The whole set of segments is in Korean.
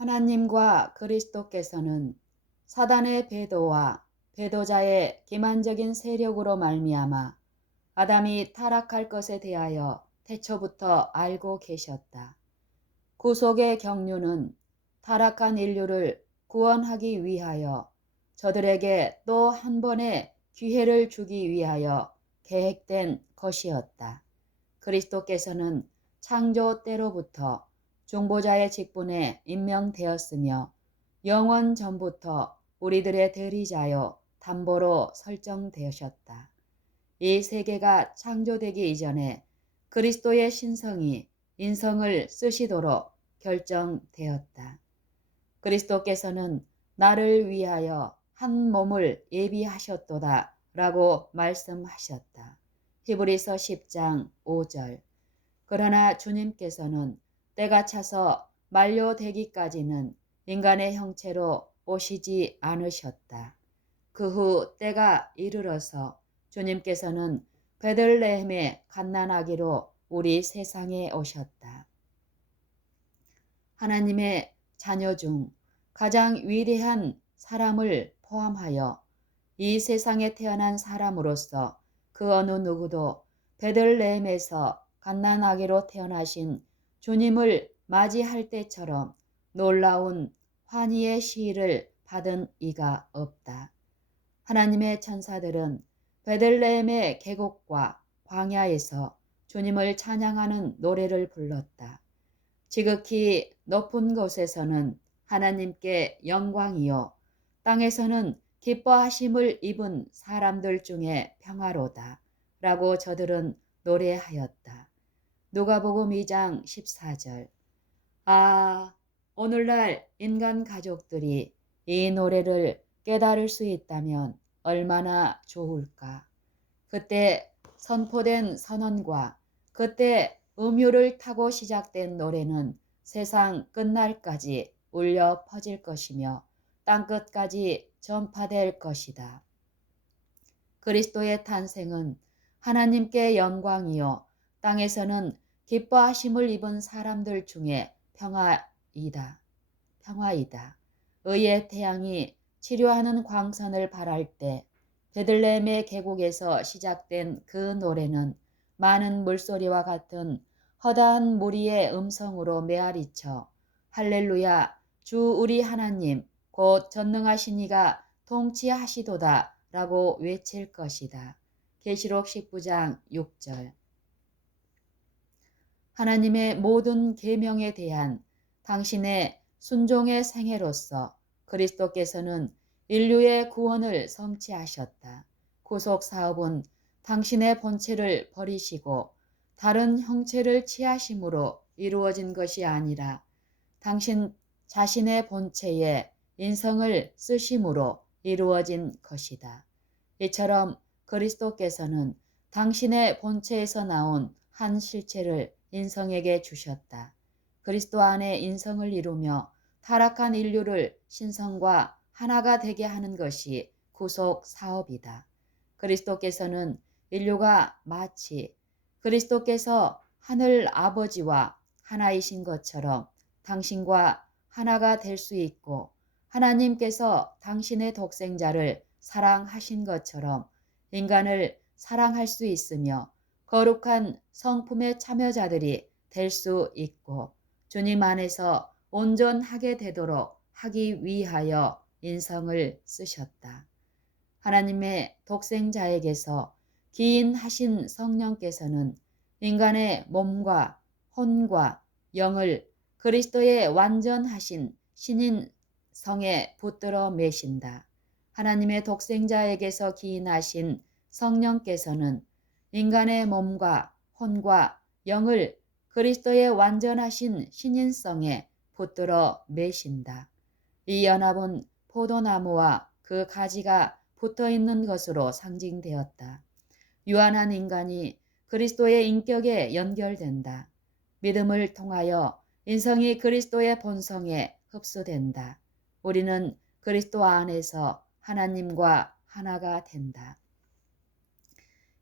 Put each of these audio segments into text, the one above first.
하나님과 그리스도께서는 사단의 배도와 배도자의 기만적인 세력으로 말미암아 아담이 타락할 것에 대하여 태초부터 알고 계셨다. 구속의 경륜은 타락한 인류를 구원하기 위하여 저들에게 또 한 번의 기회를 주기 위하여 계획된 것이었다. 그리스도께서는 창조 때로부터 중보자의 직분에 임명되었으며 영원 전부터 우리들의 대리자요 담보로 설정되셨다. 이 세계가 창조되기 이전에 그리스도의 신성이 인성을 쓰시도록 결정되었다. 그리스도께서는 나를 위하여 한 몸을 예비하셨도다 라고 말씀하셨다. 히브리서 10장 5절. 그러나 주님께서는 때가 차서 만료되기까지는 인간의 형체로 오시지 않으셨다. 그 후 때가 이르러서 주님께서는 베들레헴의 갓난아기로 우리 세상에 오셨다. 하나님의 자녀 중 가장 위대한 사람을 포함하여 이 세상에 태어난 사람으로서 그 어느 누구도 베들레헴에서 갓난아기로 태어나신 주님을 맞이할 때처럼 놀라운 환희의 시를 받은 이가 없다. 하나님의 천사들은 베들레헴의 계곡과 광야에서 주님을 찬양하는 노래를 불렀다. 지극히 높은 곳에서는 하나님께 영광이요 땅에서는 기뻐하심을 입은 사람들 중에 평화로다 라고 저들은 노래하였다. 누가복음 2장 14절. 아, 오늘날 인간 가족들이 이 노래를 깨달을 수 있다면 얼마나 좋을까. 그때 선포된 선언과 그때 음유를 타고 시작된 노래는 세상 끝날까지 울려 퍼질 것이며 땅끝까지 전파될 것이다. 그리스도의 탄생은 하나님께 영광이요 땅에서는 기뻐하심을 입은 사람들 중에 평화이다. 평화이다. 의의 태양이 치료하는 광선을 발할 때 베들레헴의 계곡에서 시작된 그 노래는 많은 물소리와 같은 허다한 무리의 음성으로 메아리쳐 할렐루야 주 우리 하나님 곧 전능하신 이가 통치하시도다 라고 외칠 것이다. 계시록 19장 6절. 하나님의 모든 계명에 대한 당신의 순종의 생애로서 그리스도께서는 인류의 구원을 성취하셨다. 구속 사업은 당신의 본체를 버리시고 다른 형체를 취하심으로 이루어진 것이 아니라 당신 자신의 본체에 인성을 쓰심으로 이루어진 것이다. 이처럼 그리스도께서는 당신의 본체에서 나온 한 실체를 인성에게 주셨다. 그리스도 안에 인성을 이루며 타락한 인류를 신성과 하나가 되게 하는 것이 구속 사업이다. 그리스도께서는 인류가 마치 그리스도께서 하늘 아버지와 하나이신 것처럼 당신과 하나가 될 수 있고 하나님께서 당신의 독생자를 사랑하신 것처럼 인간을 사랑할 수 있으며 거룩한 성품의 참여자들이 될 수 있고 주님 안에서 온전하게 되도록 하기 위하여 인성을 쓰셨다. 하나님의 독생자에게서 기인하신 성령께서는 인간의 몸과 혼과 영을 그리스도의 완전하신 신인 성에 붙들어 매신다. 하나님의 독생자에게서 기인하신 성령께서는 인간의 몸과 혼과 영을 그리스도의 완전하신 신인성에 붙들어 매신다. 이 연합은 포도나무와 그 가지가 붙어 있는 것으로 상징되었다. 유한한 인간이 그리스도의 인격에 연결된다. 믿음을 통하여 인성이 그리스도의 본성에 흡수된다. 우리는 그리스도 안에서 하나님과 하나가 된다.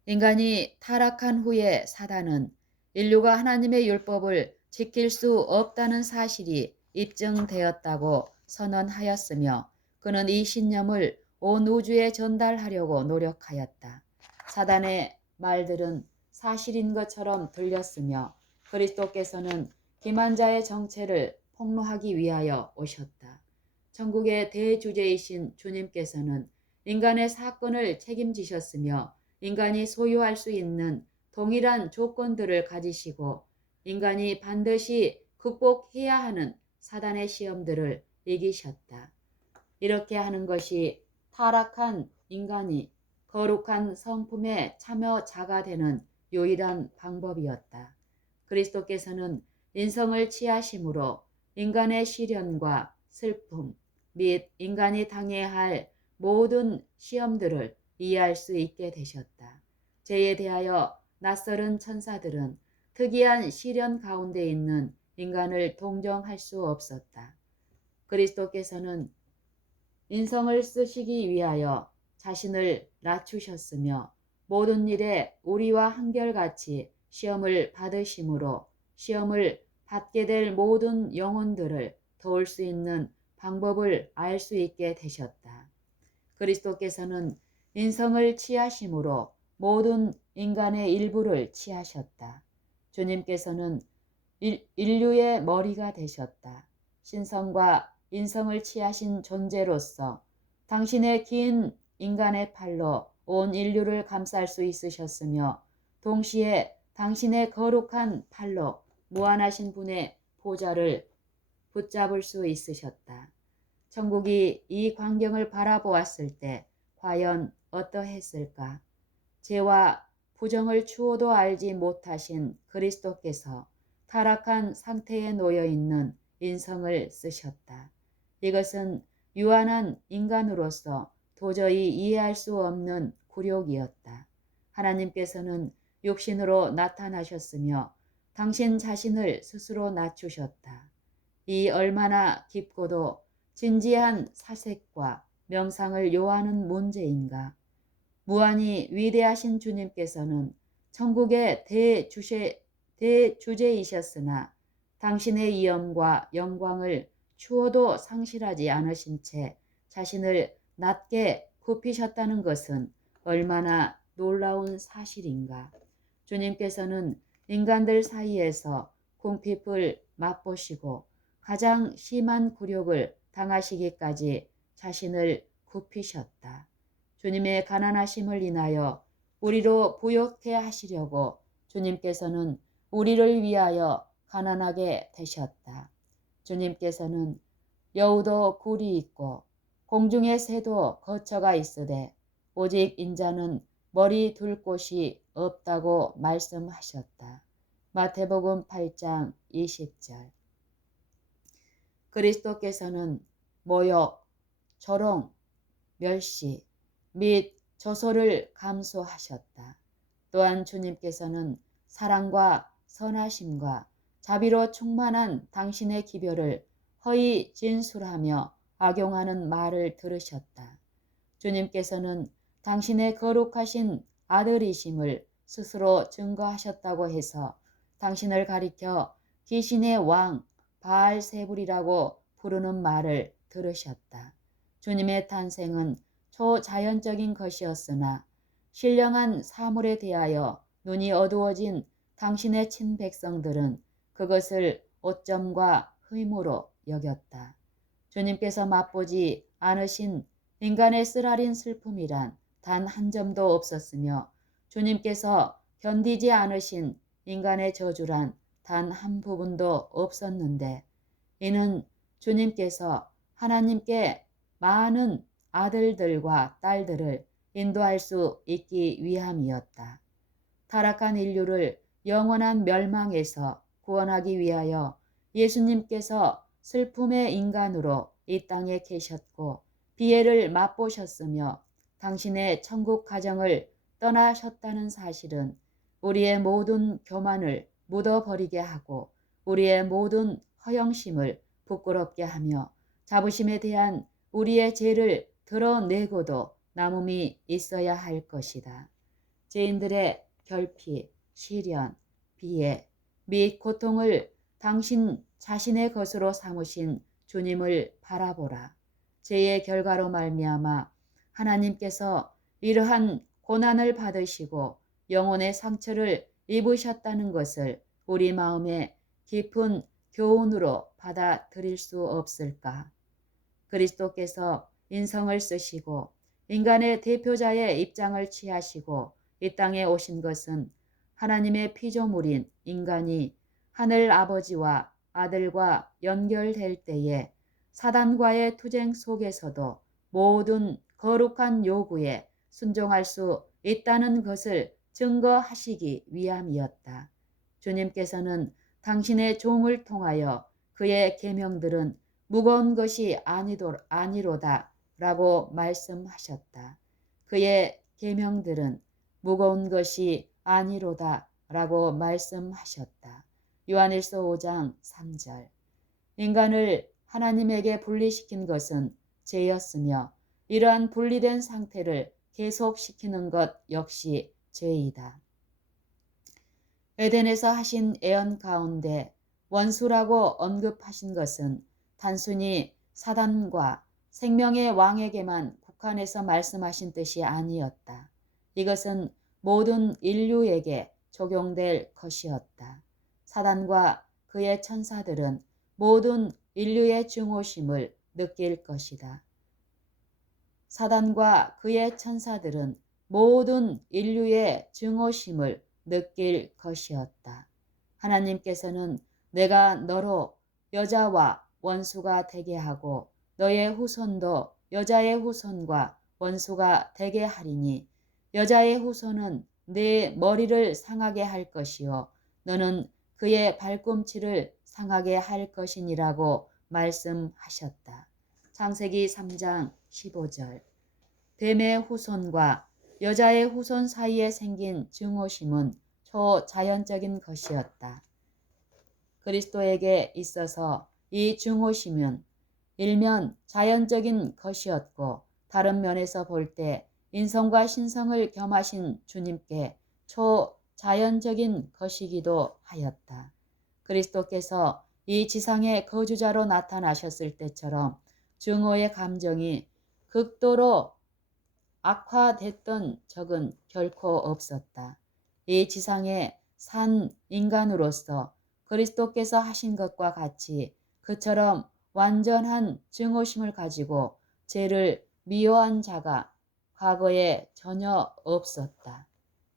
인간이 타락한 후에 사단은 인류가 하나님의 율법을 지킬 수 없다는 사실이 입증되었다고 선언하였으며 그는 이 신념을 온 우주에 전달하려고 노력하였다. 사단의 말들은 사실인 것처럼 들렸으며 그리스도께서는 기만자의 정체를 폭로하기 위하여 오셨다. 천국의 대주제이신 주님께서는 인간의 사건을 책임지셨으며 인간이 소유할 수 있는 동일한 조건들을 가지시고 인간이 반드시 극복해야 하는 사단의 시험들을 이기셨다. 이렇게 하는 것이 타락한 인간이 거룩한 성품의 참여자가 되는 유일한 방법이었다. 그리스도께서는 인성을 취하심으로 인간의 시련과 슬픔 및 인간이 당해야 할 모든 시험들을 이해할 수 있게 되셨다. 죄에 대하여 낯설은 천사들은 특이한 시련 가운데 있는 인간을 동정할 수 없었다. 그리스도께서는 인성을 쓰시기 위하여 자신을 낮추셨으며 모든 일에 우리와 한결같이 시험을 받으심으로 시험을 받게 될 모든 영혼들을 도울 수 있는 방법을 알 수 있게 되셨다. 그리스도께서는 인성을 취하심으로 모든 인간의 일부를 취하셨다. 주님께서는 인류의 머리가 되셨다. 신성과 인성을 취하신 존재로서 당신의 긴 인간의 팔로 온 인류를 감쌀 수 있으셨으며 동시에 당신의 거룩한 팔로 무한하신 분의 보좌를 붙잡을 수 있으셨다. 천국이 이 광경을 바라보았을 때 과연 어떠했을까? 죄와 부정을 추호도 알지 못하신 그리스도께서 타락한 상태에 놓여 있는 인성을 쓰셨다. 이것은 유한한 인간으로서 도저히 이해할 수 없는 굴욕이었다. 하나님께서는 육신으로 나타나셨으며 당신 자신을 스스로 낮추셨다. 이 얼마나 깊고도 진지한 사색과 명상을 요하는 문제인가. 무한히 위대하신 주님께서는 천국의 대주제이셨으나 당신의 위엄과 영광을 추호도 상실하지 않으신 채 자신을 낮게 굽히셨다는 것은 얼마나 놀라운 사실인가. 주님께서는 인간들 사이에서 궁핍을 맛보시고 가장 심한 굴욕을 당하시기까지 자신을 굽히셨다. 주님의 가난하심을 인하여 우리로 부욕해 하시려고 주님께서는 우리를 위하여 가난하게 되셨다. 주님께서는 여우도 굴이 있고 공중의 새도 거처가 있으되 오직 인자는 머리 둘 곳이 없다고 말씀하셨다. 마태복음 8장 20절. 그리스도께서는 모욕, 조롱, 멸시 및 조소를 감수하셨다. 또한 주님께서는 사랑과 선하심과 자비로 충만한 당신의 기별을 허위 진술하며 악용하는 말을 들으셨다. 주님께서는 당신의 거룩하신 아들이심을 스스로 증거하셨다고 해서 당신을 가리켜 귀신의 왕 바알세불이라고 부르는 말을 들으셨다. 주님의 탄생은 초자연적인 것이었으나 신령한 사물에 대하여 눈이 어두워진 당신의 친백성들은 그것을 오점과 흠으로 여겼다. 주님께서 맛보지 않으신 인간의 쓰라린 슬픔이란 단 한 점도 없었으며 주님께서 견디지 않으신 인간의 저주란 단 한 부분도 없었는데 이는 주님께서 하나님께 많은 아들들과 딸들을 인도할 수 있기 위함이었다. 타락한 인류를 영원한 멸망에서 구원하기 위하여 예수님께서 슬픔의 인간으로 이 땅에 계셨고 비애를 맛보셨으며 당신의 천국 가정을 떠나셨다는 사실은 우리의 모든 교만을 묻어버리게 하고 우리의 모든 허영심을 부끄럽게 하며 자부심에 대한 우리의 죄를 드러내고도 남음이 있어야 할 것이다. 죄인들의 결핍, 시련, 비애 및 고통을 당신 자신의 것으로 삼으신 주님을 바라보라. 죄의 결과로 말미암아 하나님께서 이러한 고난을 받으시고 영혼의 상처를 입으셨다는 것을 우리 마음에 깊은 교훈으로 받아들일 수 없을까? 그리스도께서 인성을 쓰시고 인간의 대표자의 입장을 취하시고 이 땅에 오신 것은 하나님의 피조물인 인간이 하늘 아버지와 아들과 연결될 때에 사단과의 투쟁 속에서도 모든 거룩한 요구에 순종할 수 있다는 것을 증거하시기 위함이었다. 주님께서는 당신의 종을 통하여 그의 계명들은 무거운 것이 아니로다 라고 말씀하셨다. 그의 계명들은 무거운 것이 아니로다 라고 말씀하셨다. 요한일서 5장 3절. 인간을 하나님에게 분리시킨 것은 죄였으며 이러한 분리된 상태를 계속시키는 것 역시 죄이다. 에덴에서 하신 애언 가운데 원수라고 언급하신 것은 단순히 사단과 생명의 왕에게만 국한해서 말씀하신 뜻이 아니었다. 이것은 모든 인류에게 적용될 것이었다. 사단과 그의 천사들은 모든 인류의 증오심을 느낄 것이다. 사단과 그의 천사들은 모든 인류의 증오심을 느낄 것이었다. 하나님께서는 내가 너로 여자와 원수가 되게 하고 너의 후손도 여자의 후손과 원수가 되게 하리니 여자의 후손은 네 머리를 상하게 할 것이요 너는 그의 발꿈치를 상하게 할 것이니라고 말씀하셨다. 창세기 3장 15절. 뱀의 후손과 여자의 후손 사이에 생긴 증오심은 초자연적인 것이었다. 그리스도에게 있어서 이 증오심은 일면 자연적인 것이었고 다른 면에서 볼 때 인성과 신성을 겸하신 주님께 초자연적인 것이기도 하였다. 그리스도께서 이 지상의 거주자로 나타나셨을 때처럼 증오의 감정이 극도로 악화됐던 적은 결코 없었다. 이 지상의 산 인간으로서 그리스도께서 하신 것과 같이 그처럼 완전한 증오심을 가지고 죄를 미워한 자가 과거에 전혀 없었다.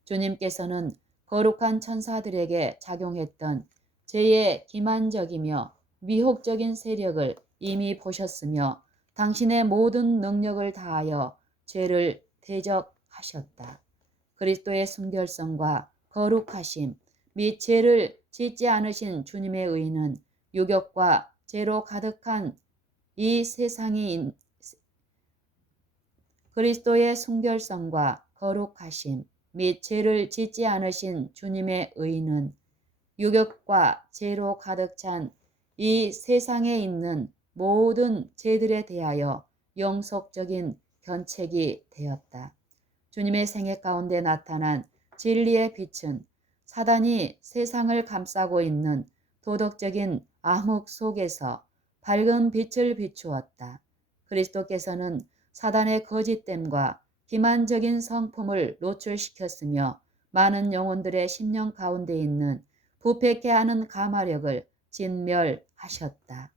주님께서는 거룩한 천사들에게 작용했던 죄의 기만적이며 미혹적인 세력을 이미 보셨으며 당신의 모든 능력을 다하여 죄를 대적하셨다. 그리스도의 순결성과 거룩하심 및 죄를 짓지 않으신 주님의 의는 유격과 죄로 가득한 이 세상이 그리스도의 순결성과 거룩하심 및 죄를 짓지 않으신 주님의 의는 유격과 죄로 가득 찬 이 세상에 있는 모든 죄들에 대하여 영속적인 견책이 되었다. 주님의 생애 가운데 나타난 진리의 빛은 사단이 세상을 감싸고 있는 도덕적인 암흑 속에서 밝은 빛을 비추었다. 그리스도께서는 사단의 거짓됨과 기만적인 성품을 노출시켰으며 많은 영혼들의 심령 가운데 있는 부패케 하는 가마력을 진멸하셨다.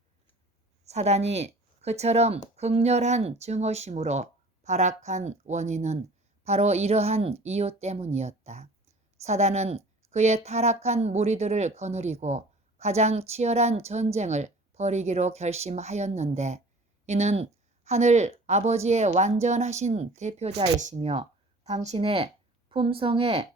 사단이 그처럼 극렬한 증오심으로 발악한 원인은 바로 이러한 이유 때문이었다. 사단은 그의 타락한 무리들을 거느리고 가장 치열한 전쟁을 벌이기로 결심하였는데 이는 하늘 아버지의 완전하신 대표자이시며 당신의 품성에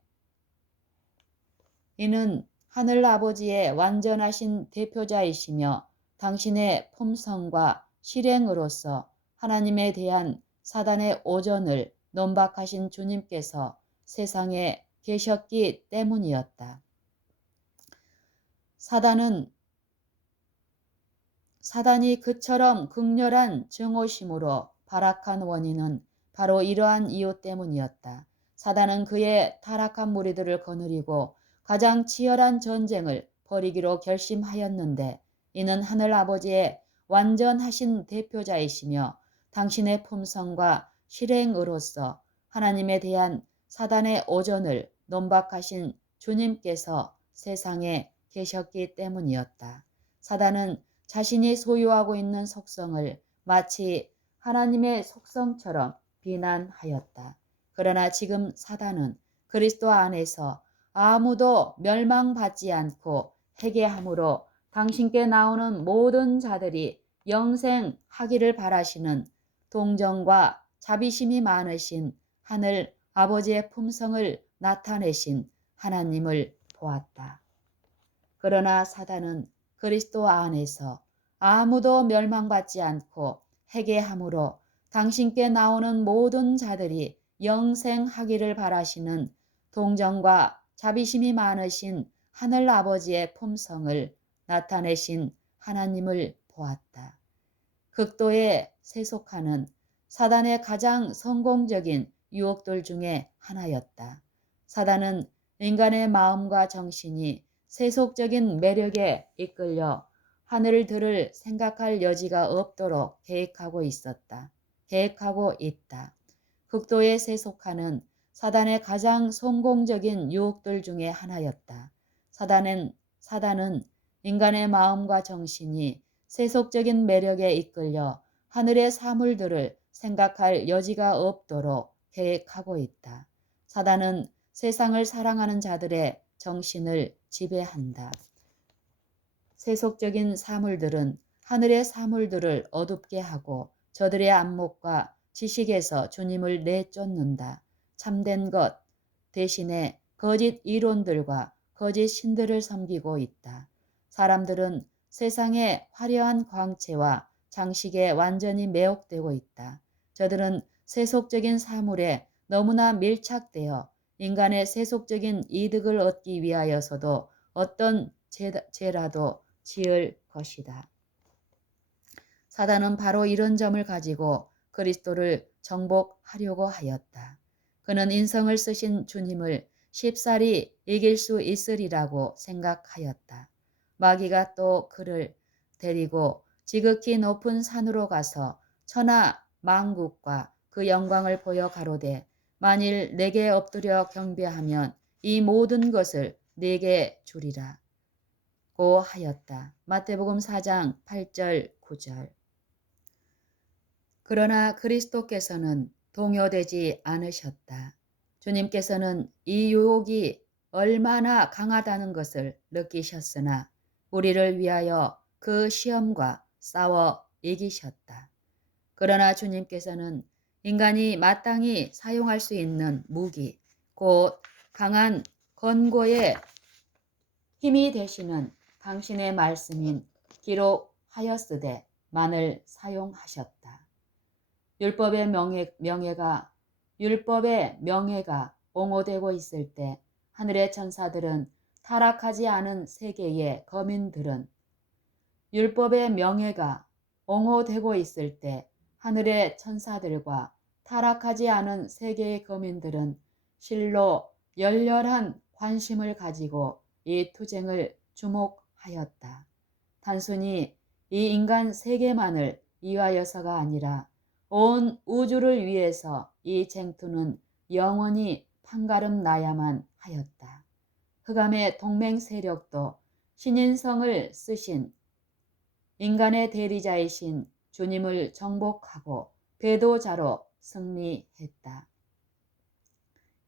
이는 하늘 아버지의 완전하신 대표자이시며 당신의 품성과 실행으로서 하나님에 대한 사단의 오전을 논박하신 주님께서 세상에 계셨기 때문이었다. 사단이 그처럼 극렬한 증오심으로 발악한 원인은 바로 이러한 이유 때문이었다. 사단은 그의 타락한 무리들을 거느리고 가장 치열한 전쟁을 버리기로 결심하였는데 이는 하늘 아버지의 완전하신 대표자이시며 당신의 품성과 실행으로서 하나님에 대한 사단의 오전을 논박하신 주님께서 세상에 계셨기 때문이었다. 사단은 자신이 소유하고 있는 속성을 마치 하나님의 속성처럼 비난하였다. 그러나 지금 사단은 그리스도 안에서 아무도 멸망받지 않고 회개함으로 당신께 나오는 모든 자들이 영생하기를 바라시는 동정과 자비심이 많으신 하늘 아버지의 품성을 나타내신 하나님을 보았다. 그러나 사단은 그리스도 안에서 아무도 멸망받지 않고 회개함으로 당신께 나오는 모든 자들이 영생하기를 바라시는 동정과 자비심이 많으신 하늘 아버지의 품성을 나타내신 하나님을 보았다. 극도에 세속하는 사단의 가장 성공적인 유혹들 중에 하나였다. 사단은 인간의 마음과 정신이 세속적인 매력에 이끌려 하늘들을 생각할 여지가 없도록 계획하고 있다. 극도에 세속하는 사단의 가장 성공적인 유혹들 중에 하나였다. 사단은 인간의 마음과 정신이 세속적인 매력에 이끌려 하늘의 사물들을 생각할 여지가 없도록 계획하고 있다. 사단은 세상을 사랑하는 자들의 정신을 지배한다. 세속적인 사물들은 하늘의 사물들을 어둡게 하고 저들의 안목과 지식에서 주님을 내쫓는다. 참된 것 대신에 거짓 이론들과 거짓 신들을 섬기고 있다. 사람들은 세상의 화려한 광채와 장식에 완전히 매혹되고 있다. 저들은 세속적인 사물에 너무나 밀착되어 인간의 세속적인 이득을 얻기 위하여서도 어떤 죄라도 지을 것이다. 사단은 바로 이런 점을 가지고 그리스도를 정복하려고 하였다. 그는 인성을 쓰신 주님을 쉽사리 이길 수 있으리라고 생각하였다. 마귀가 또 그를 데리고 지극히 높은 산으로 가서 천하 만국과 그 영광을 보여 가로되 만일 내게 엎드려 경배하면 이 모든 것을 내게 주리라 고 하였다. 마태복음 4장 8절 9절. 그러나 그리스도께서는 동요되지 않으셨다. 주님께서는 이 유혹이 얼마나 강하다는 것을 느끼셨으나 우리를 위하여 그 시험과 싸워 이기셨다. 그러나 주님께서는 인간이 마땅히 사용할 수 있는 무기, 곧 강한 권고의 힘이 되시는 당신의 말씀인 기록하였으되 만을 사용하셨다. 율법의 명예가 옹호되고 있을 때 하늘의 천사들은 타락하지 않은 세계의 거민들은 율법의 명예가 옹호되고 있을 때 하늘의 천사들과 타락하지 않은 세계의 거민들은 실로 열렬한 관심을 가지고 이 투쟁을 주목하였다. 단순히 이 인간 세계만을 위하여서가 아니라 온 우주를 위해서 이 쟁투는 영원히 판가름 나야만 하였다. 흑암의 동맹 세력도 신인성을 쓰신 인간의 대리자이신 주님을 정복하고 배도자로 승리했다.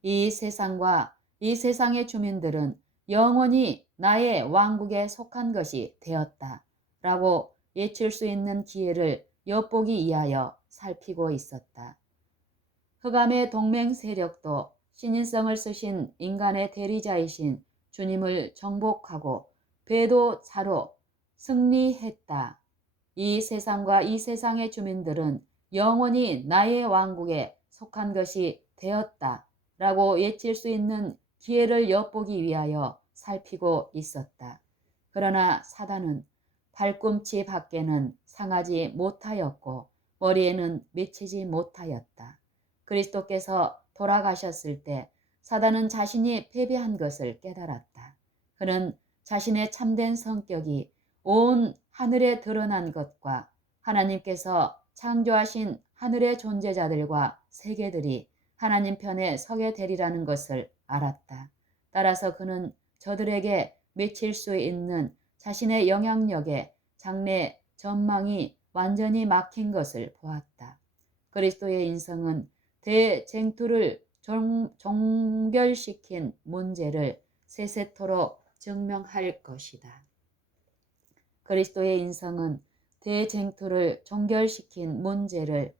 이 세상과 이 세상의 주민들은 영원히 나의 왕국에 속한 것이 되었다 라고 외칠 수 있는 기회를 엿보기 위하여 살피고 있었다. 흑암의 동맹 세력도 신인성을 쓰신 인간의 대리자이신 주님을 정복하고 배도자로 승리했다. 이 세상과 이 세상의 주민들은 영원히 나의 왕국에 속한 것이 되었다 라고 외칠 수 있는 기회를 엿보기 위하여 살피고 있었다. 그러나 사단은 발꿈치 밖에는 상하지 못하였고 머리에는 미치지 못하였다. 그리스도께서 돌아가셨을 때 사단은 자신이 패배한 것을 깨달았다. 그는 자신의 참된 성격이 온 하늘에 드러난 것과 하나님께서 창조하신 하늘의 존재자들과 세계들이 하나님 편에 서게 되리라는 것을 알았다. 따라서 그는 저들에게 미칠 수 있는 자신의 영향력에 장래 전망이 완전히 막힌 것을 보았다. 그리스도의 인성은 대쟁투를 종결시킨 문제를 세세토록 증명할 것이다. 그리스도의 인성은 대쟁투를 종결시킨 문제를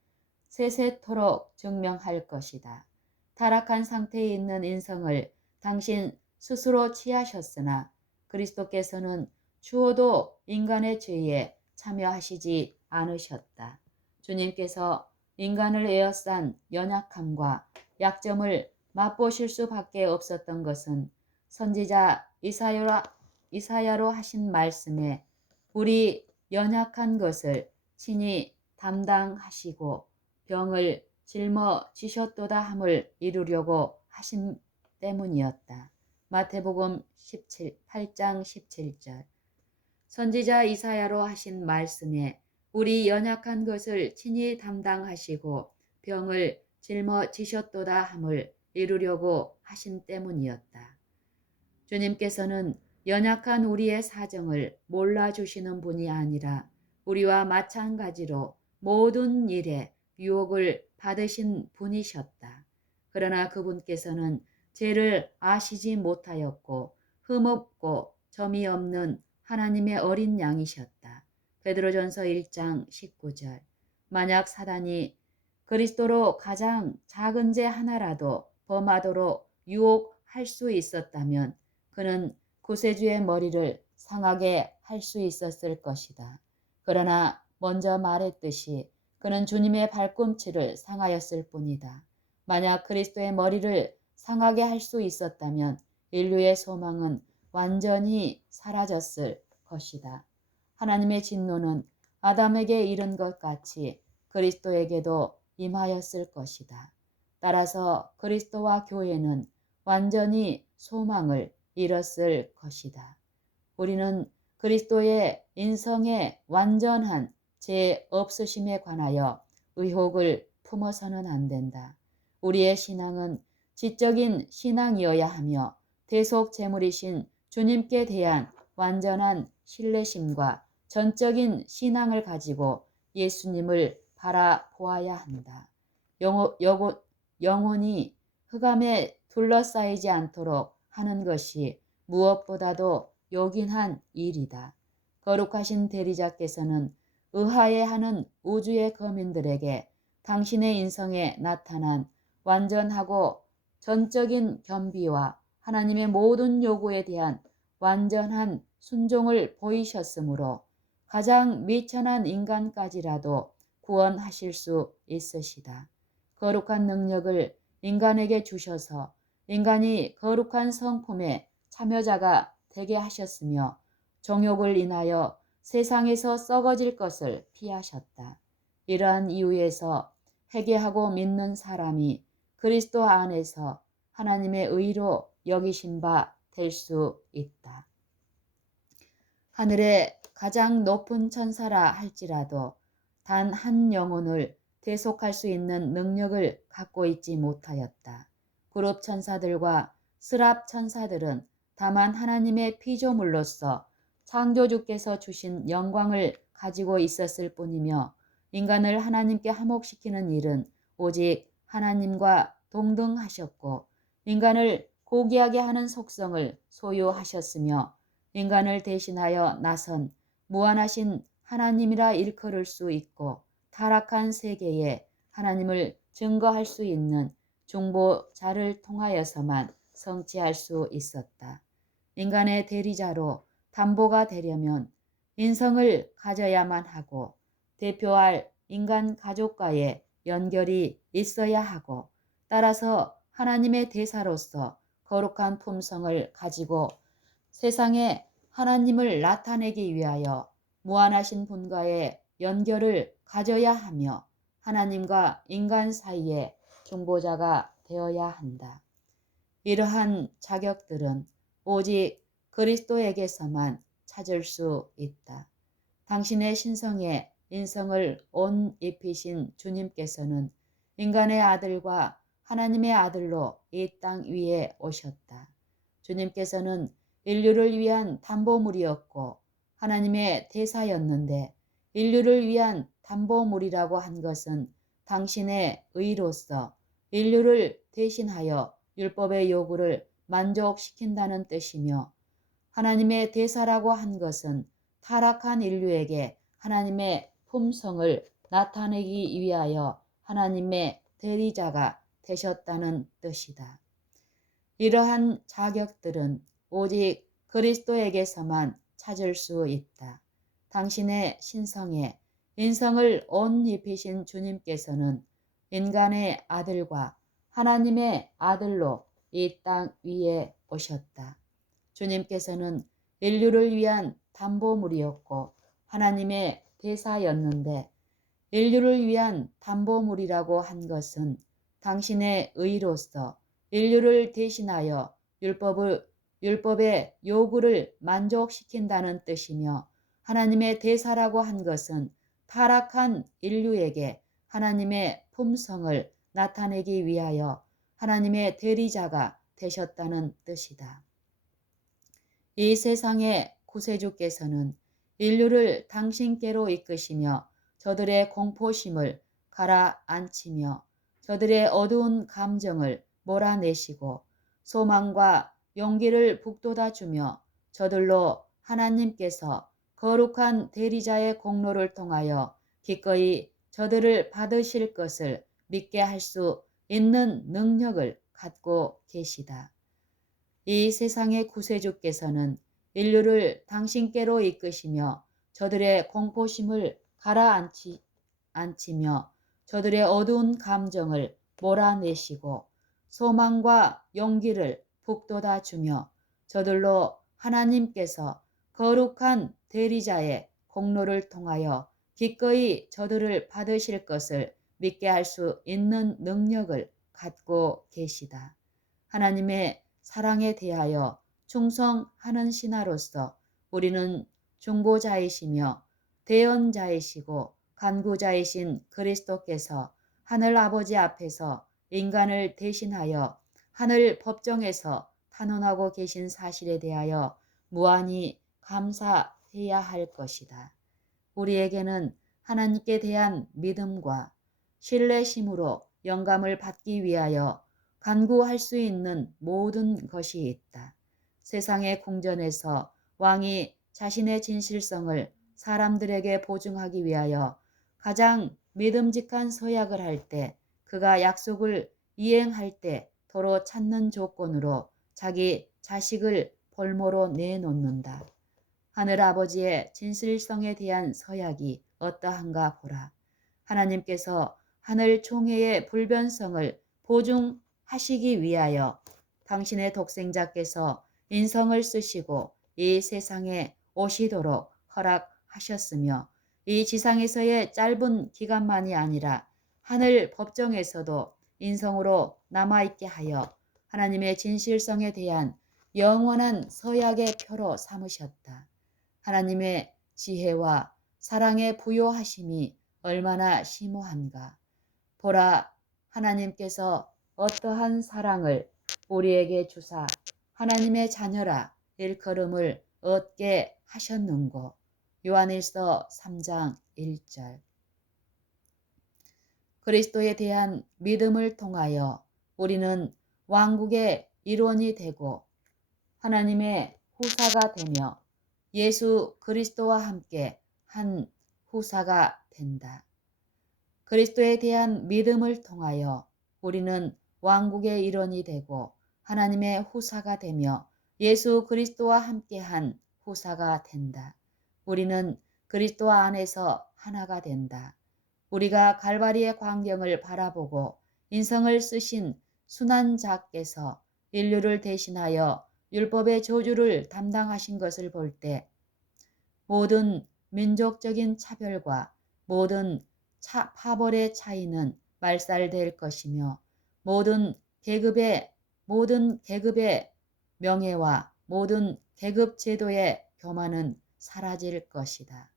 세세토록 증명할 것이다. 타락한 상태에 있는 인성을 당신 스스로 취하셨으나 그리스도께서는 추호도 인간의 죄에 참여하시지 않으셨다. 주님께서 인간을 에워싼 연약함과 약점을 맛보실 수밖에 없었던 것은 선지자 이사야로 하신 말씀에 우리 연약한 것을 친히 담당하시고 병을 짊어지셨도다 함을 이루려고 하심 때문이었다. 마태복음 8장 17절. 선지자 이사야로 하신 말씀에 우리 연약한 것을 친히 담당하시고 병을 짊어지셨도다 함을 이루려고 하심 때문이었다. 주님께서는 연약한 우리의 사정을 몰라주시는 분이 아니라 우리와 마찬가지로 모든 일에 유혹을 받으신 분이셨다. 그러나 그분께서는 죄를 아시지 못하였고 흠없고 점이 없는 하나님의 어린 양이셨다. 베드로전서 1장 19절. 만약 사단이 그리스도로 가장 작은 죄 하나라도 범하도록 유혹할 수 있었다면 그는 구세주의 머리를 상하게 할 수 있었을 것이다. 그러나 먼저 말했듯이 그는 주님의 발꿈치를 상하였을 뿐이다. 만약 그리스도의 머리를 상하게 할 수 있었다면 인류의 소망은 완전히 사라졌을 것이다. 하나님의 진노는 아담에게 이른 것 같이 그리스도에게도 임하였을 것이다. 따라서 그리스도와 교회는 완전히 소망을 잃었을 것이다. 우리는 그리스도의 인성의 완전한 죄 없으심에 관하여 의혹을 품어서는 안 된다. 우리의 신앙은 지적인 신앙이어야 하며 대속 제물이신 주님께 대한 완전한 신뢰심과 전적인 신앙을 가지고 예수님을 바라보아야 한다. 영혼이 흑암에 둘러싸이지 않도록 하는 것이 무엇보다도 요긴한 일이다. 거룩하신 대리자께서는 의하여하는 우주의 거민들에게 당신의 인성에 나타난 완전하고 전적인 겸비와 하나님의 모든 요구에 대한 완전한 순종을 보이셨으므로 가장 미천한 인간까지라도 구원하실 수 있으시다. 거룩한 능력을 인간에게 주셔서 인간이 거룩한 성품의 참여자가 되게 하셨으며 정욕을 인하여 세상에서 썩어질 것을 피하셨다. 이러한 이유에서 회개하고 믿는 사람이 그리스도 안에서 하나님의 의로 여기신 바 될 수 있다. 하늘의 가장 높은 천사라 할지라도 단 한 영혼을 대속할 수 있는 능력을 갖고 있지 못하였다. 그룹 천사들과 스랍 천사들은 다만 하나님의 피조물로서 창조주께서 주신 영광을 가지고 있었을 뿐이며 인간을 하나님께 화목시키는 일은 오직 하나님과 동등하셨고 인간을 고귀하게 하는 속성을 소유하셨으며 인간을 대신하여 나선 무한하신 하나님이라 일컬을 수 있고 타락한 세계에 하나님을 증거할 수 있는 중보자를 통하여서만 성취할 수 있었다. 인간의 대리자로 담보가 되려면 인성을 가져야만 하고 대표할 인간 가족과의 연결이 있어야 하고 따라서 하나님의 대사로서 거룩한 품성을 가지고 세상에 하나님을 나타내기 위하여 무한하신 분과의 연결을 가져야 하며 하나님과 인간 사이에 중보자가 되어야 한다. 이러한 자격들은 오직 그리스도에게서만 찾을 수 있다. 당신의 신성에 인성을 온 입히신 주님께서는 인간의 아들과 하나님의 아들로 이 땅 위에 오셨다. 주님께서는 인류를 위한 담보물이었고 하나님의 대사였는데 인류를 위한 담보물이라고 한 것은 당신의 의로서 인류를 대신하여 율법의 요구를 만족시킨다는 뜻이며 하나님의 대사라고 한 것은 타락한 인류에게 하나님의 품성을 나타내기 위하여 하나님의 대리자가 되셨다는 뜻이다. 이러한 자격들은 오직 그리스도에게서만 찾을 수 있다. 당신의 신성에 인성을 온 입히신 주님께서는 인간의 아들과 하나님의 아들로 이 땅 위에 오셨다. 주님께서는 인류를 위한 담보물이었고 하나님의 대사였는데 인류를 위한 담보물이라고 한 것은 당신의 의로서 인류를 대신하여 율법의 요구를 만족시킨다는 뜻이며 하나님의 대사라고 한 것은 타락한 인류에게 하나님의 품성을 나타내기 위하여 하나님의 대리자가 되셨다는 뜻이다. 이 세상의 구세주께서는 인류를 당신께로 이끄시며 저들의 공포심을 가라앉히며 저들의 어두운 감정을 몰아내시고 소망과 용기를 북돋아주며 저들로 하나님께서 거룩한 대리자의 공로를 통하여 기꺼이 저들을 받으실 것을 믿게 할 수 있는 능력을 갖고 계시다. 이 세상의 구세주께서는 인류를 당신께로 이끄시며 저들의 공포심을 가라앉히며 저들의 어두운 감정을 몰아내시고 소망과 용기를 북돋아 주며 저들로 하나님께서 거룩한 대리자의 공로를 통하여 기꺼이 저들을 받으실 것을 믿게 할 수 있는 능력을 갖고 계시다. 하나님의 사랑에 대하여 충성하는 신하로서 우리는 중보자이시며 대언자이시고 간구자이신 그리스도께서 하늘 아버지 앞에서 인간을 대신하여 하늘 법정에서 탄원하고 계신 사실에 대하여 무한히 감사해야 할 것이다. 우리에게는 하나님께 대한 믿음과 신뢰심으로 영감을 받기 위하여 간구할 수 있는 모든 것이 있다. 세상의 궁전에서 왕이 자신의 진실성을 사람들에게 보증하기 위하여 가장 믿음직한 서약을 할 때 그가 약속을 이행할 때 도로 찾는 조건으로 자기 자식을 볼모로 내놓는다. 하늘아버지의 진실성에 대한 서약이 어떠한가 보라. 하나님께서 하늘 총회의 불변성을 보증하시기 위하여 당신의 독생자께서 인성을 쓰시고 이 세상에 오시도록 허락하셨으며 이 지상에서의 짧은 기간만이 아니라 하늘 법정에서도 인성으로 남아있게 하여 하나님의 진실성에 대한 영원한 서약의 표로 삼으셨다. 하나님의 지혜와 사랑의 부요하심이 얼마나 심오한가. 보라, 하나님께서 어떠한 사랑을 우리에게 주사 하나님의 자녀라 일컬음을 얻게 하셨는고. 요한일서 3장 1절. 그리스도에 대한 믿음을 통하여 우리는 왕국의 일원이 되고 하나님의 후사가 되며 예수 그리스도와 함께 한 후사가 된다. 그리스도에 대한 믿음을 통하여 우리는 왕국의 일원이 되고 하나님의 후사가 되며 예수 그리스도와 함께한 후사가 된다. 우리는 그리스도 안에서 하나가 된다. 우리가 갈바리의 광경을 바라보고 인성을 쓰신 순환자께서 인류를 대신하여 율법의 저주를 담당하신 것을 볼 때 모든 민족적인 차별과 모든 파벌의 차이는 말살될 것이며 모든 계급의 명예와 모든 계급 제도의 교만은 사라질 것이다.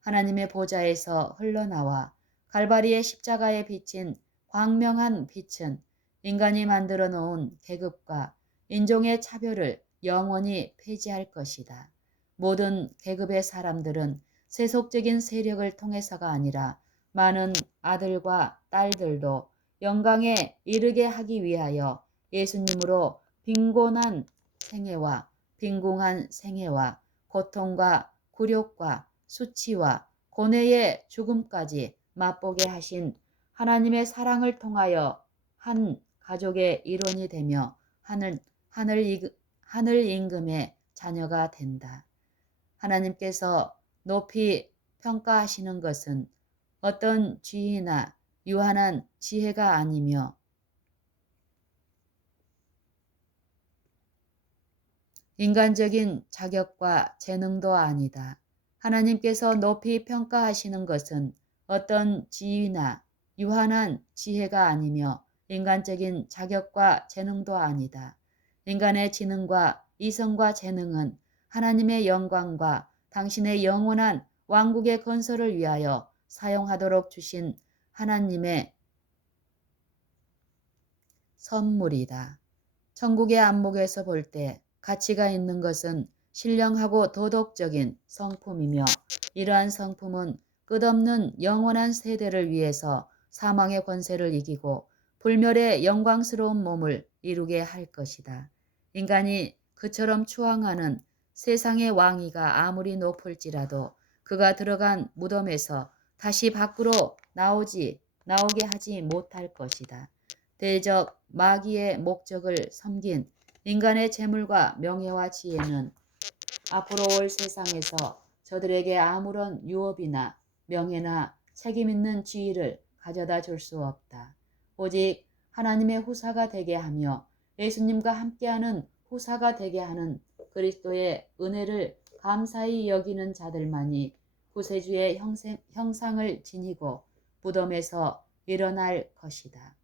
하나님의 보좌에서 흘러나와 갈바리의 십자가에 비친 광명한 빛은 인간이 만들어 놓은 계급과 인종의 차별을 영원히 폐지할 것이다. 모든 계급의 사람들은 세속적인 세력을 통해서가 아니라 많은 아들과 딸들도 영광에 이르게 하기 위하여 예수님으로 빈곤한 생애와 빈궁한 생애와 고통과 굴욕과 수치와 고뇌의 죽음까지 맛보게 하신 하나님의 사랑을 통하여 한 가족의 일원이 되며 하늘 임금의 자녀가 된다. 하나님께서 높이 평가하시는 것은 어떤 지위나 유한한 지혜가 아니며 인간적인 자격과 재능도 아니다. 하나님께서 높이 평가하시는 것은 어떤 지위나 유한한 지혜가 아니며 인간적인 자격과 재능도 아니다. 인간의 지능과 이성과 재능은 하나님의 영광과 당신의 영원한 왕국의 건설을 위하여 사용하도록 주신 하나님의 선물이다. 천국의 안목에서 볼 때 가치가 있는 것은 신령하고 도덕적인 성품이며 이러한 성품은 끝없는 영원한 세대를 위해서 사망의 권세를 이기고 불멸의 영광스러운 몸을 이루게 할 것이다. 인간이 그처럼 추앙하는 세상의 왕위가 아무리 높을지라도 그가 들어간 무덤에서 다시 밖으로 나오게 하지 못할 것이다. 대적 마귀의 목적을 섬긴 인간의 재물과 명예와 지혜는 앞으로 올 세상에서 저들에게 아무런 유업이나 명예나 책임있는 지위를 가져다 줄 수 없다. 오직 하나님의 후사가 되게 하며 예수님과 함께하는 후사가 되게 하는 그리스도의 은혜를 감사히 여기는 자들만이 구세주의 형상을 지니고 무덤에서 일어날 것이다.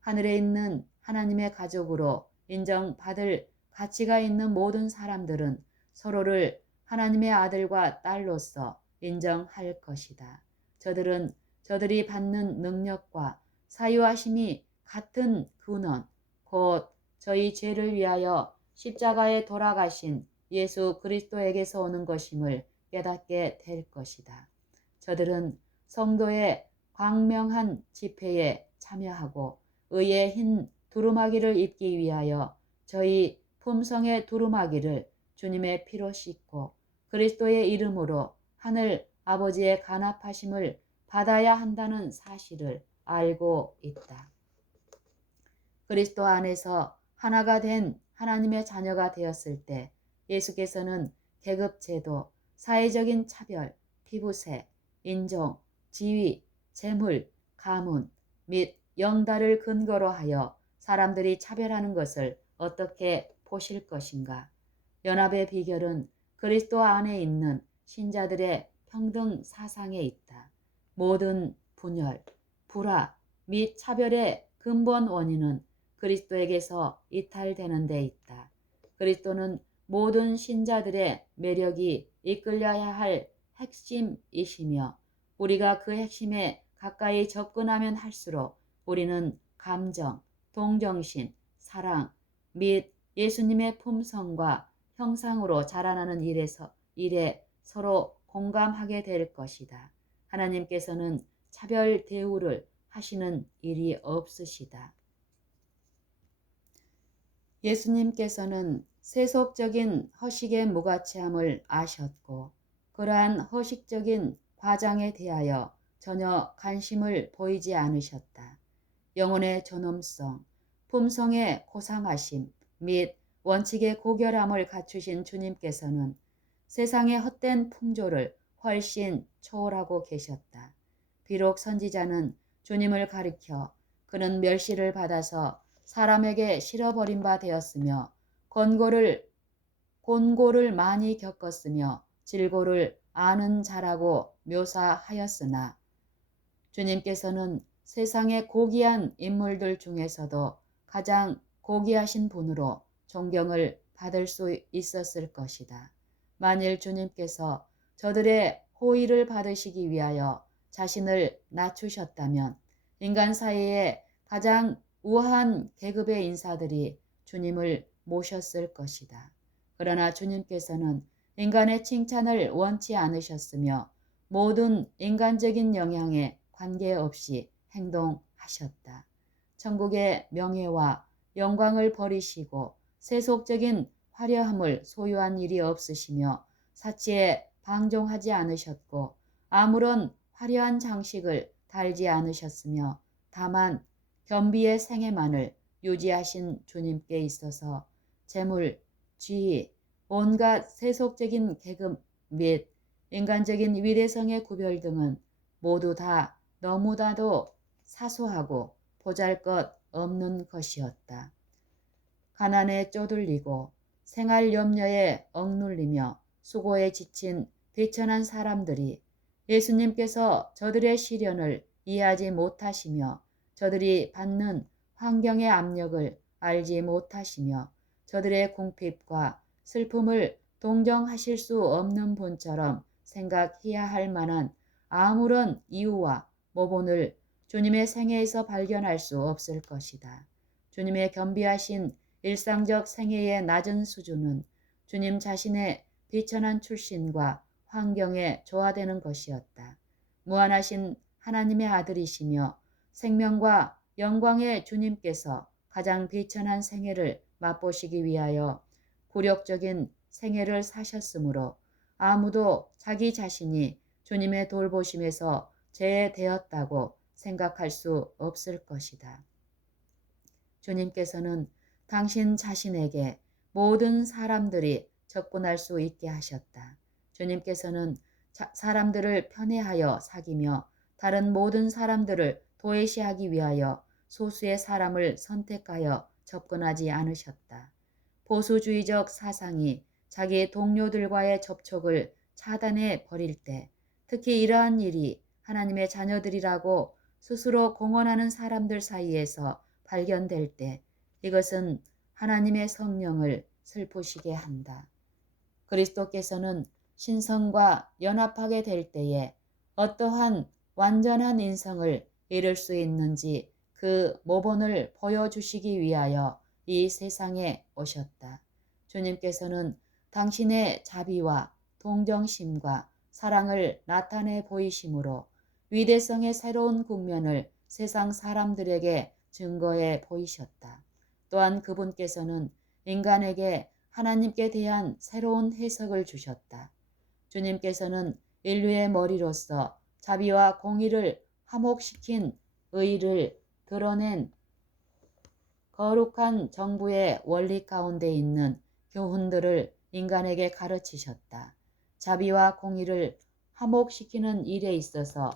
하늘에 있는 하나님의 가족으로 인정받을 가치가 있는 모든 사람들은 서로를 하나님의 아들과 딸로서 인정할 것이다. 저들은 저들이 받는 능력과 사유하심이 같은 근원, 곧 저희 죄를 위하여 십자가에 돌아가신 예수 그리스도에게서 오는 것임을 깨닫게 될 것이다. 저들은 성도의 광명한 집회에 참여하고 의의 흰 두루마기를 입기 위하여 저희 품성의 두루마기를 주님의 피로 씻고 그리스도의 이름으로 하늘 아버지의 간합하심을 받아야 한다는 사실을 알고 있다. 그리스도 안에서 하나가 된 하나님의 자녀가 되었을 때 예수께서는 계급제도, 사회적인 차별, 피부색, 인종, 지위, 재물, 가문 및 영달을 근거로 하여 사람들이 차별하는 것을 어떻게 보실 것인가? 연합의 비결은 그리스도 안에 있는 신자들의 평등 사상에 있다. 모든 분열, 불화 및 차별의 근본 원인은 그리스도에게서 이탈되는 데 있다. 그리스도는 모든 신자들의 매력이 이끌려야 할 핵심이시며 우리가 그 핵심에 가까이 접근하면 할수록 우리는 감정, 동정심, 사랑 및 예수님의 품성과 형상으로 자라나는 일에 서로 공감하게 될 것이다. 하나님께서는 차별 대우를 하시는 일이 없으시다. 예수님께서는 세속적인 허식의 무가치함을 아셨고 그러한 허식적인 과장에 대하여 전혀 관심을 보이지 않으셨다. 영혼의 존엄성, 품성의 고상하심 및 원칙의 고결함을 갖추신 주님께서는 세상의 헛된 풍조를 훨씬 초월하고 계셨다. 비록 선지자는 주님을 가리켜 그는 멸시를 받아서 사람에게 실어버린 바 되었으며 곤고를 많이 겪었으며 질고를 아는 자라고 묘사하였으나 주님께서는 세상의 고귀한 인물들 중에서도 가장 고귀하신 분으로 존경을 받을 수 있었을 것이다. 만일 주님께서 저들의 호의를 받으시기 위하여 자신을 낮추셨다면 인간 사이에 가장 우아한 계급의 인사들이 주님을 모셨을 것이다. 그러나 주님께서는 인간의 칭찬을 원치 않으셨으며 모든 인간적인 영향에 관계없이 행동하셨다. 천국의 명예와 영광을 버리시고 세속적인 화려함을 소유한 일이 없으시며 사치에 방종하지 않으셨고 아무런 화려한 장식을 달지 않으셨으며 다만 겸비의 생애만을 유지하신 주님께 있어서 재물, 지위, 온갖 세속적인 계급 및 인간적인 위대성의 구별 등은 모두 다 너무나도 사소하고 보잘것 없는 것이었다. 가난에 쪼들리고 생활 염려에 억눌리며 수고에 지친 비천한 사람들이 예수님께서 저들의 시련을 이해하지 못하시며 저들이 받는 환경의 압력을 알지 못하시며 저들의 궁핍과 슬픔을 동정하실 수 없는 분처럼 생각해야 할 만한 아무런 이유와 모본을 주님의 생애에서 발견할 수 없을 것이다. 주님의 겸비하신 일상적 생애의 낮은 수준은 주님 자신의 비천한 출신과 환경에 조화되는 것이었다. 무한하신 하나님의 아들이시며 생명과 영광의 주님께서 가장 비천한 생애를 맛보시기 위하여 굴욕적인 생애를 사셨으므로 아무도 자기 자신이 주님의 돌보심에서 제외되었다고 생각할 수 없을 것이다. 주님께서는 당신 자신에게 모든 사람들이 접근할 수 있게 하셨다. 주님께서는 사람들을 편애하여 사귀며 다른 모든 사람들을 도외시하기 위하여 소수의 사람을 선택하여 접근하지 않으셨다. 보수주의적 사상이 자기 동료들과의 접촉을 차단해 버릴 때, 특히 이러한 일이 하나님의 자녀들이라고 스스로 공언하는 사람들 사이에서 발견될 때 이것은 하나님의 성령을 슬프시게 한다. 그리스도께서는 신성과 연합하게 될 때에 어떠한 완전한 인성을 이룰 수 있는지 그 모본을 보여주시기 위하여 이 세상에 오셨다. 주님께서는 당신의 자비와 동정심과 사랑을 나타내 보이심으로 위대성의 새로운 국면을 세상 사람들에게 증거해 보이셨다. 또한 그분께서는 인간에게 하나님께 대한 새로운 해석을 주셨다. 주님께서는 인류의 머리로서 자비와 공의를 화목시킨 의를 드러낸 거룩한 정부의 원리 가운데 있는 교훈들을 인간에게 가르치셨다. 자비와 공의를 화목시키는 일에 있어서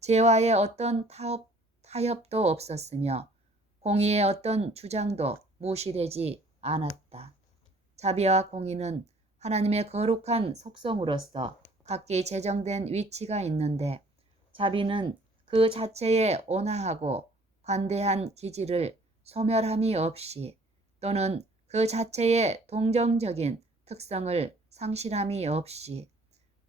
죄와의 어떤 타협도 없었으며 공의의 어떤 주장도 무시되지 않았다. 자비와 공의는 하나님의 거룩한 속성으로서 각기 제정된 위치가 있는데 자비는 그 자체의 온화하고 관대한 기질을 소멸함이 없이 또는 그 자체의 동정적인 특성을 상실함이 없이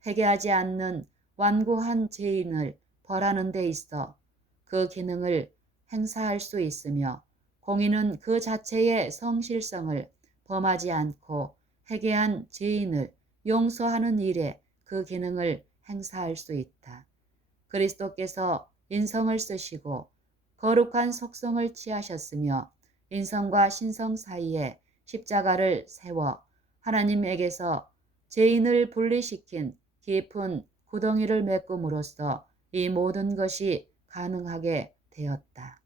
회개하지 않는 완고한 죄인을 벌하는 데 있어 그 기능을 행사할 수 있으며 공의는 그 자체의 성실성을 범하지 않고 회개한 죄인을 용서하는 일에 그 기능을 행사할 수 있다. 그리스도께서 인성을 쓰시고 거룩한 속성을 취하셨으며 인성과 신성 사이에 십자가를 세워 하나님에게서 죄인을 분리시킨 깊은 구덩이를 메꿈으로써 이 모든 것이 가능하게 되었다.